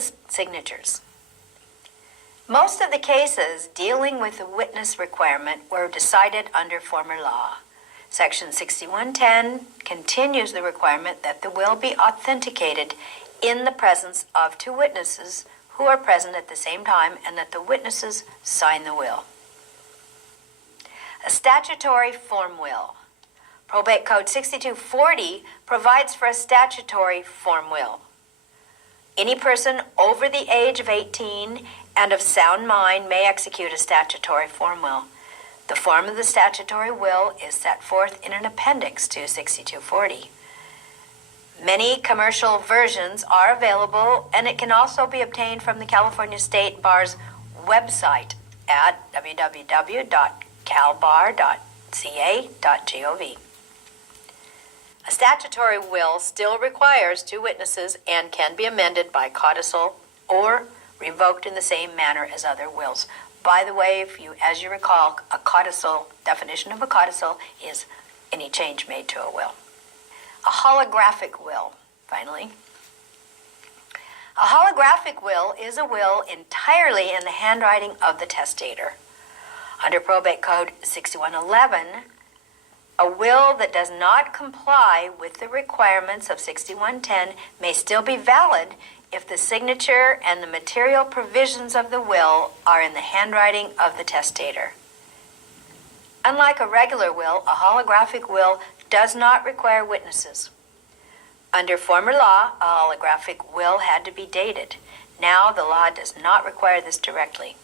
witnesses' signatures. Most of the cases dealing with the witness requirement were decided under former law. Section 6110 continues the requirement that the will be authenticated in the presence of two witnesses who are present at the same time and that the witnesses sign the will. A statutory form will. Probate Code 6240 provides for a statutory form will. Any person over the age of 18 and of sound mind may execute a statutory form will. The form of the statutory will is set forth in an appendix to 6240. Many commercial versions are available, and it can also be obtained from the California State Bar's website at www.calbar.ca.gov. A statutory will still requires two witnesses and can be amended by codicil or revoked in the same manner as other wills. By the way, as you recall, a codicil, definition of a codicil is any change made to a will. A holographic will, finally. A holographic will is a will entirely in the handwriting of the testator. Under Probate Code 6111, a will that does not comply with the requirements of 6110 may still be valid if the signature and the material provisions of the will are in the handwriting of the testator. Unlike a regular will, a holographic will does not require witnesses. Under former law, a holographic will had to be dated. Now the law does not require this directly.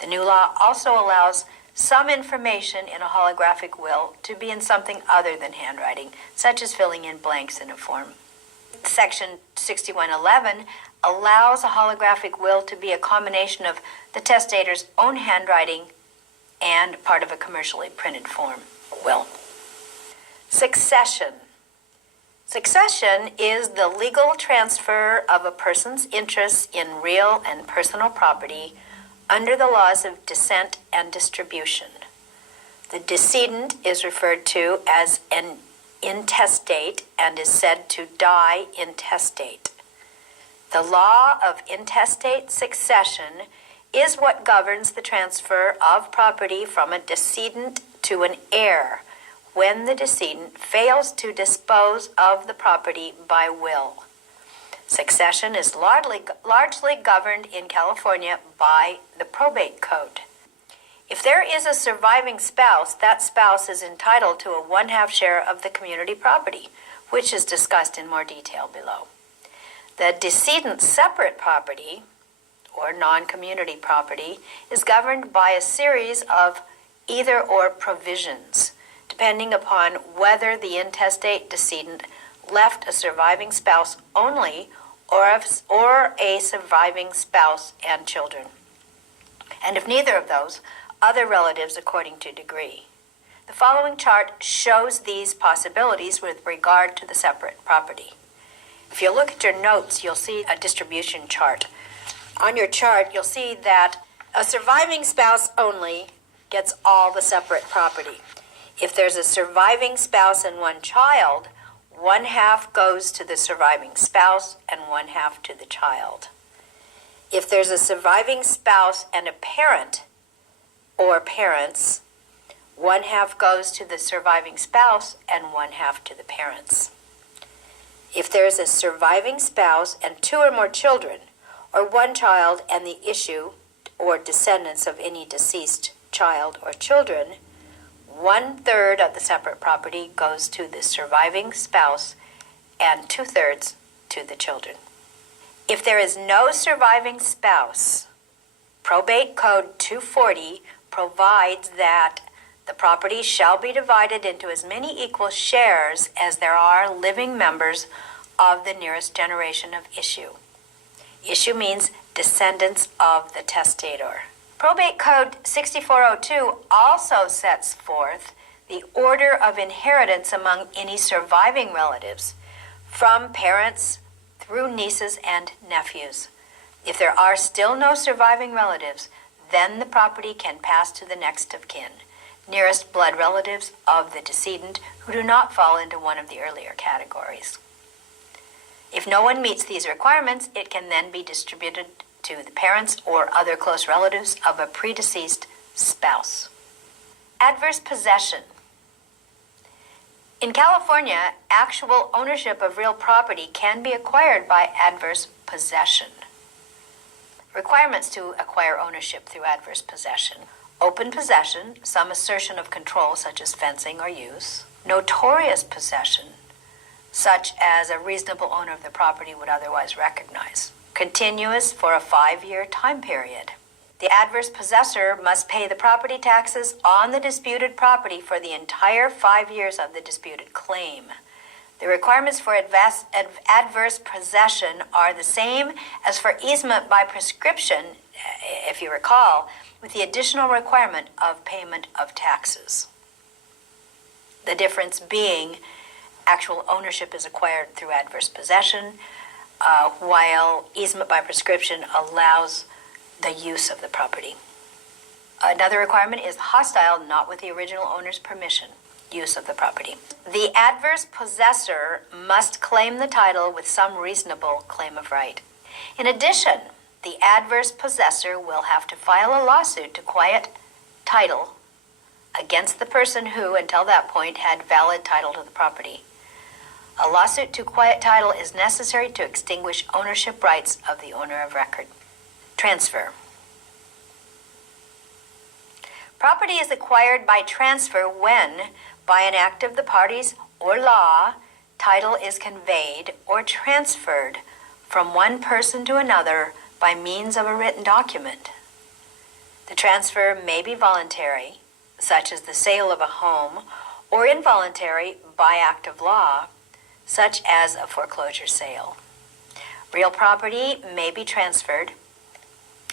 The new law also allows some information in a holographic will to be in something other than handwriting, such as filling in blanks in a form. Section 6111 allows a holographic will to be a combination of the testator's own handwriting and part of a commercially printed form will. Succession. Succession is the legal transfer of a person's interests in real and personal property under the laws of descent and distribution. The decedent is referred to as an intestate and is said to die intestate. The law of intestate succession is what governs the transfer of property from a decedent to an heir when the decedent fails to dispose of the property by will. Succession is largely governed in California by the Probate Code. If there is a surviving spouse, that spouse is entitled to a 1/2 share of the community property, which is discussed in more detail below. The decedent's separate property, or non-community property, is governed by a series of either-or provisions, depending upon whether the intestate decedent left a surviving spouse only or a surviving spouse and children, and if neither of those, other relatives according to degree. The following chart shows these possibilities with regard to the separate property. If you look at your notes, you'll see a distribution chart. On your chart, you'll see that a surviving spouse only gets all the separate property. If there's a surviving spouse and one child, 1/2 goes to the surviving spouse and 1/2 to the child. If there's a surviving spouse and a parent or parents, 1/2 goes to the surviving spouse and 1/2 to the parents. If there is a surviving spouse and 2 or more children, or one child and the issue or descendants of any deceased child or children, 1/3 of the separate property goes to the surviving spouse and 2/3 to the children. If there is no surviving spouse, Probate Code 240 provides that the property shall be divided into as many equal shares as there are living members of the nearest generation of issue. Issue means descendants of the testator. Probate Code 6402 also sets forth the order of inheritance among any surviving relatives, from parents through nieces and nephews. If there are still no surviving relatives, then the property can pass to the next of kin, nearest blood relatives of the decedent who do not fall into one of the earlier categories. If no one meets these requirements, it can then be distributed to the parents or other close relatives of a predeceased spouse. Adverse possession. In California, actual ownership of real property can be acquired by adverse possession. Requirements to acquire ownership through adverse possession. Open possession, some assertion of control such as fencing or use. Notorious possession, such as a reasonable owner of the property would otherwise recognize. Continuous for a 5-year time period. The adverse possessor must pay the property taxes on the disputed property for the entire 5 years of the disputed claim. The requirements for adverse possession are the same as for easement by prescription, if you recall, with the additional requirement of payment of taxes. The difference being actual ownership is acquired through adverse possession, while easement by prescription allows the use of the property. Another requirement is hostile, not with the original owner's permission, use of the property. The adverse possessor must claim the title with some reasonable claim of right. In addition, the adverse possessor will have to file a lawsuit to quiet title against the person who, until that point, had valid title to the property. A lawsuit to quiet title is necessary to extinguish ownership rights of the owner of record. Transfer. Property is acquired by transfer when, by an act of the parties or law, title is conveyed or transferred from one person to another by means of a written document. The transfer may be voluntary, such as the sale of a home, or involuntary by act of law, such as a foreclosure sale. Real property may be transferred,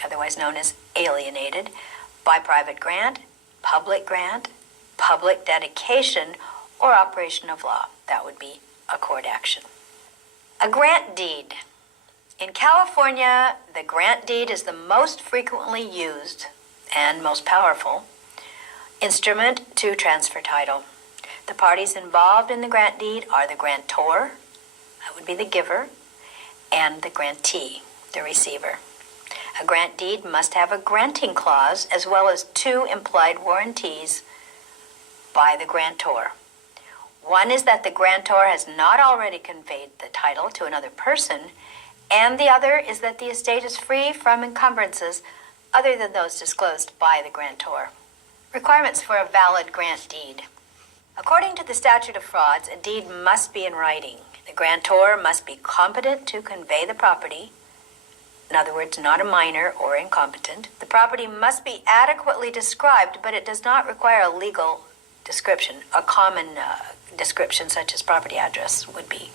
otherwise known as alienated, by private grant, public dedication, or operation of law. That would be a court action. A grant deed. In California, the grant deed is the most frequently used and most powerful instrument to transfer title. The parties involved in the grant deed are the grantor, that would be the giver, and the grantee, the receiver. A grant deed must have a granting clause as well as 2 implied warranties by the grantor. One is that the grantor has not already conveyed the title to another person, and the other is that the estate is free from encumbrances other than those disclosed by the grantor. Requirements for a valid grant deed. According to the Statute of Frauds, a deed must be in writing. The grantor must be competent to convey the property, in other words, not a minor or incompetent. The property must be adequately described, but it does not require a legal description. A common description such as property address would be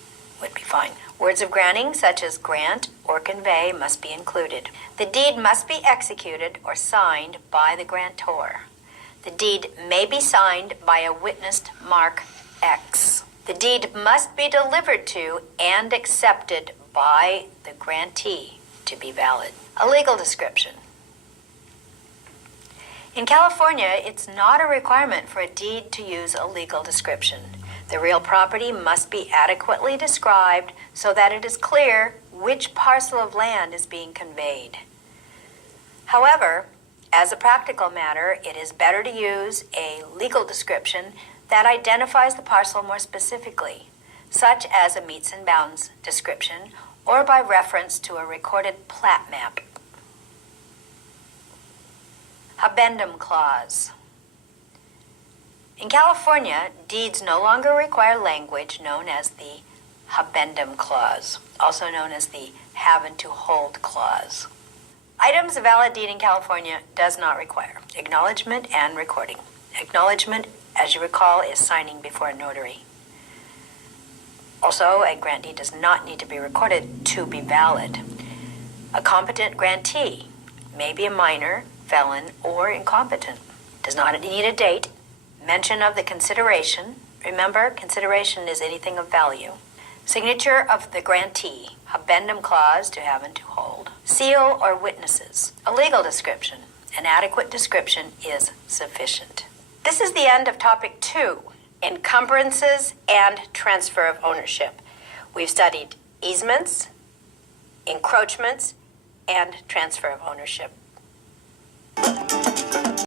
fine. Words of granting such as grant or convey must be included. The deed must be executed or signed by the grantor. The deed may be signed by a witnessed mark X. The deed must be delivered to and accepted by the grantee to be valid. A legal description. In California, it's not a requirement for a deed to use a legal description. The real property must be adequately described so that it is clear which parcel of land is being conveyed. However, as a practical matter, it is better to use a legal description that identifies the parcel more specifically, such as a meets and bounds description or by reference to a recorded plat map. Habendum clause. In California, deeds no longer require language known as the habendum clause, also known as the have and to hold clause. Items a valid deed in California does not require acknowledgement and recording. Acknowledgement, as you recall, is signing before a notary. Also, a grant deed does not need to be recorded to be valid. A competent grantee may be a minor, felon, or incompetent. Does not need a date. Mention of the consideration. Remember, consideration is anything of value. Signature of the grantee. Habendum clause, to have and to hold. Seal or witnesses. A legal description. An adequate description is sufficient. This is the end of topic 2, encumbrances and transfer of ownership. We've studied easements, encroachments, and transfer of ownership.